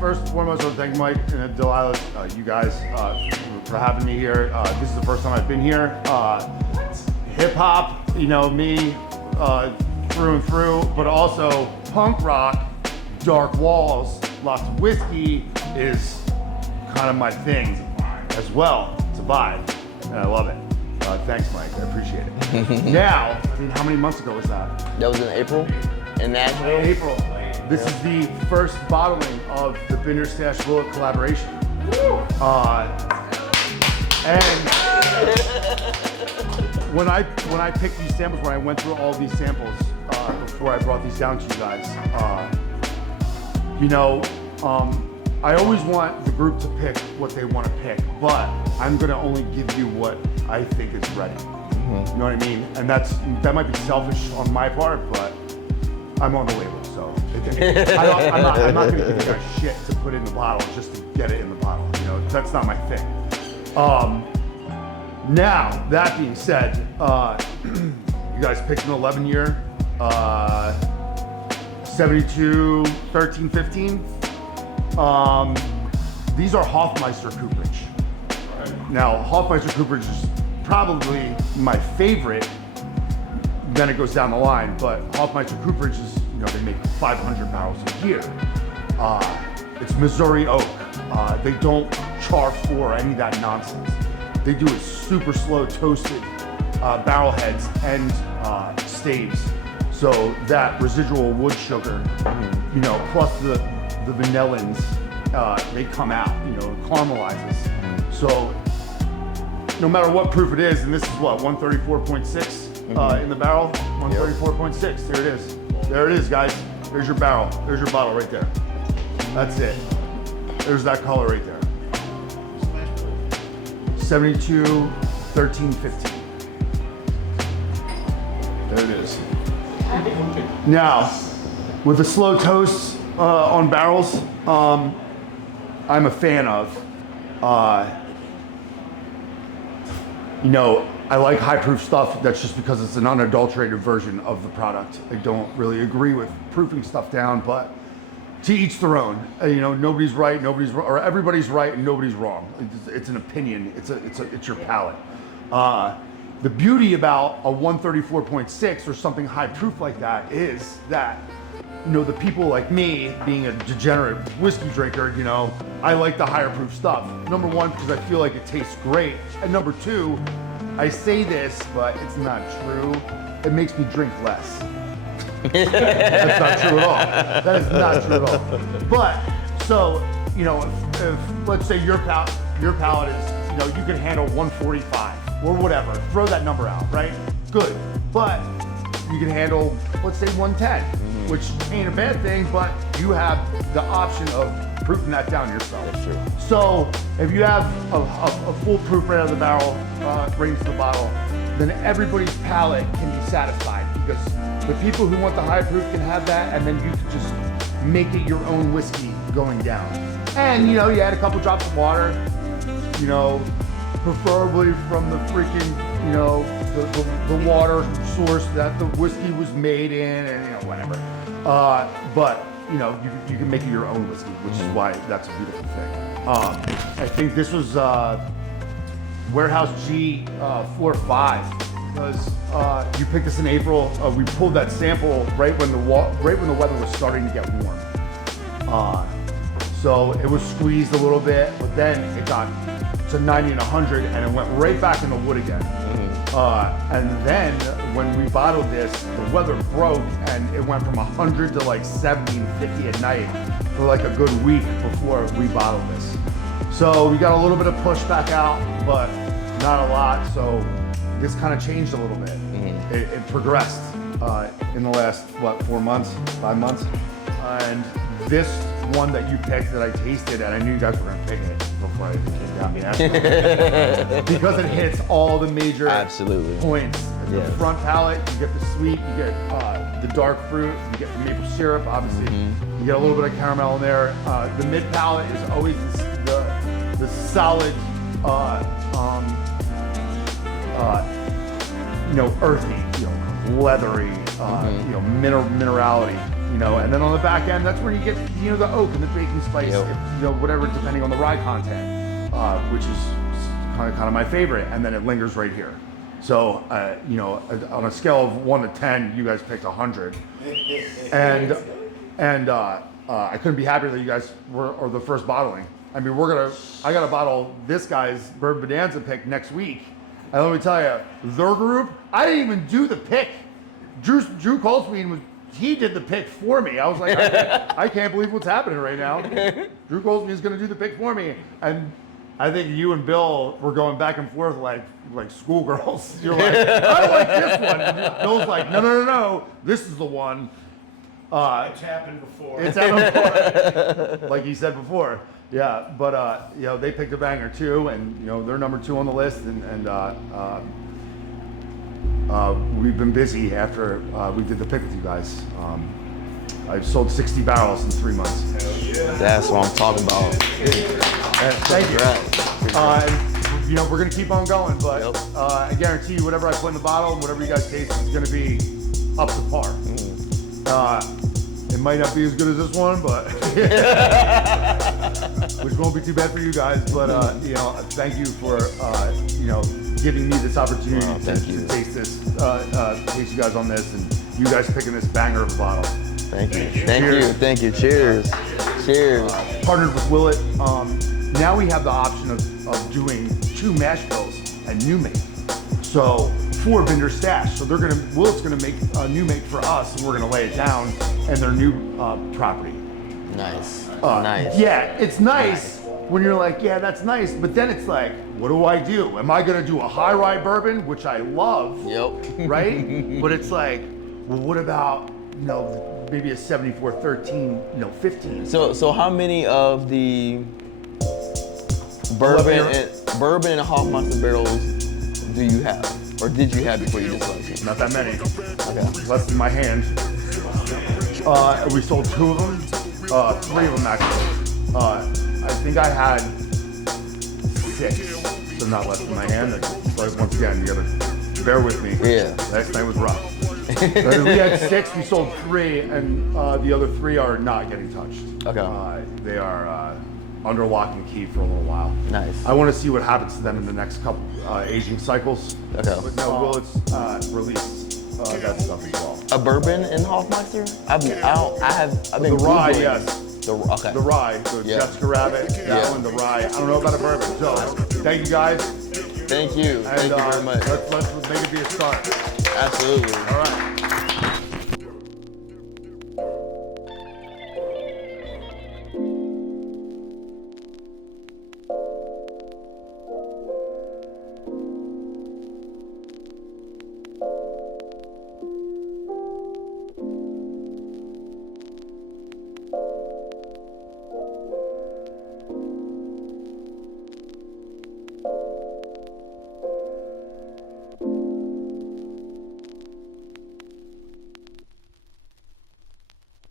first and foremost, I want to thank Mike and Delilah, you guys, for having me here. This is the first time I've been here. Hip hop, you know me, through and through, but also punk rock, dark walls, lots of whiskey is kind of my thing as well. It's a vibe, and I love it. Thanks, Mike. I appreciate it. Now, I mean, how many months ago was that? That was in April in Nashville. In April. This is the first bottling of the Willettcollaboration collaboration. And when I picked these samples, when I went through all these samples before I brought these down to you guys, I always want the group to pick what they want to pick, but I'm gonna only give you what I think is ready. You know what I mean? And that might be selfish on my part, but I'm on the label, so I'm not gonna give you guys shit to put in the bottle just to get it in the bottle. You know, that's not my thing. Now, that being said, you guys picked an 11-year, 72, 13, 15. These are Hoffmeister cooperage. Now, Hoffmeister cooperage is probably my favorite. Then it goes down the line, but Hoffmeister cooperage is, they make 500 barrels a year. It's Missouri oak. They don't char for any of that nonsense. They do it super slow toasted barrel heads and staves. So that residual wood sugar, plus the vanillins, they come out, it caramelizes. So no matter what proof it is, and this is what, 134.6 in the barrel, 134.6, there it is. There it is, guys. There's your barrel, there's your bottle right there. That's it. There's that color right there. 72, 13, 15. There it is. Now, with the slow toasts on barrels, I'm a fan of. I like high proof stuff. That's just because it's an unadulterated version of the product. I don't really agree with proofing stuff down, but to each their own. Nobody's right, or everybody's right and nobody's wrong. It's an opinion. It's your palate. The beauty about a 134.6 or something high proof like that is that, the people like me, being a degenerate whiskey drinker, I like the higher proof stuff. Number one, because I feel like it tastes great. And number two, I say this, but it's not true. It makes me drink less. That's not true at all. That is not true at all. But, so, if let's say your palate is, you can handle 145 or whatever, throw that number out, right? Good. But you can handle, let's say 110, which ain't a bad thing, but you have the option of proofing that down yourself. That's true. So if you have a full proof right out of the barrel, right into the bottle, then everybody's palate can be satisfied, because the people who want the high proof can have that, and then you can just make it your own whiskey going down. And you add a couple drops of water, preferably from the freaking, the water source that the whiskey was made in, and whatever. But you can make it your own whiskey, which is why that's a beautiful thing. I think this was Warehouse G 4-5, because you picked this in April. We pulled that sample right when the weather was starting to get warm. So it was squeezed a little bit, but then it got to 90 and 100, and it went right back in the wood again. And then when we bottled this, the weather broke, and it went from 100 to like 70 and 50 at night for like a good week before we bottled this. So we got a little bit of pushback out, but not a lot. So this kind of changed a little bit. It progressed in the last, 4 months, 5 months. And this one that you picked that I tasted, and I knew you guys were gonna pick it before I came down here. Because it hits all the major points. The front palate, you get the sweet, you get the dark fruit, you get the maple syrup, obviously. You get a little bit of caramel in there. The mid palate is always the solid, earthy, leathery, minerality. you know, and then on the back end, that's where you get, you know, the oak and the baking spice, Yep. you know, whatever, depending on the rye content, which is kind of my favorite, and then it lingers right here. So, you know, on a scale of 1 to 10, you guys picked 100, and I couldn't be happier that you guys are the first bottling. I mean, I got to bottle this guy's Bourbon Bonanza pick next week. And let me tell you, their group, I didn't even do the pick. Drew Colsbean he did the pick for me. I was like, I can't believe what's happening right now. Drew Colsbean is going to do the pick for me. And I think you and Bill were going back and forth like schoolgirls. You're like, I like this one. And Bill's like, no, this is the one. It's happened before. It's happened before. Like he said before. Yeah, but you know, they picked a banger too, and you know, they're number 2 on the list, and we've been busy after we did the pick with you guys. I've sold 60 barrels in 3 months. That's what I'm talking about. Thank you. And, you know, we're gonna keep on going, but Yep. I guarantee you, whatever I put in the bottle and whatever you guys taste is gonna be up to par. It might not be as good as this one, but which won't be too bad for you guys. But you know, thank you for you know, giving me this opportunity to taste this, taste you guys on this, and you guys picking this banger of a bottle. Thank you. Cheers. Thank you. Cheers. Cheers. Partnered with Willett. Now we have the option of doing 2 mash bills and new make. So 4 vendor stash. So Willett's gonna make a new make for us, and we're gonna lay it down in their new property. Nice. Nice. Yeah, it's nice when you're like, yeah, that's nice, but then it's like, what do I do? Am I gonna do a high rye bourbon, which I love, Yep. right? But it's like, well, what about, you know, maybe a 74-13, you know, 15? So how many of the bourbon and Hoffmeister barrels do you have, or did you have before you just launched? Not that many. Okay. Less than my hand. We sold 2 of them, 3 of them actually. I think I had 6, so not less than my hand. But once again, you gotta bear with me. Yeah. Last night was rough. We had 6, we sold 3, and the other 3 are not getting touched. Okay. They are under lock and key for a little while. Nice. I want to see what happens to them in the next couple aging cycles. Okay. But no, Willett's release that stuff as well. A bourbon in Hoffmeister? I've been The rye, Googling. yes. Okay. The rye, the Yeah. Jessica Rabbit, that Yeah. one, the rye. I don't know about a bourbon. So, thank you guys. Thank you. And Thank you very much. let's make it be a start. Absolutely. All right.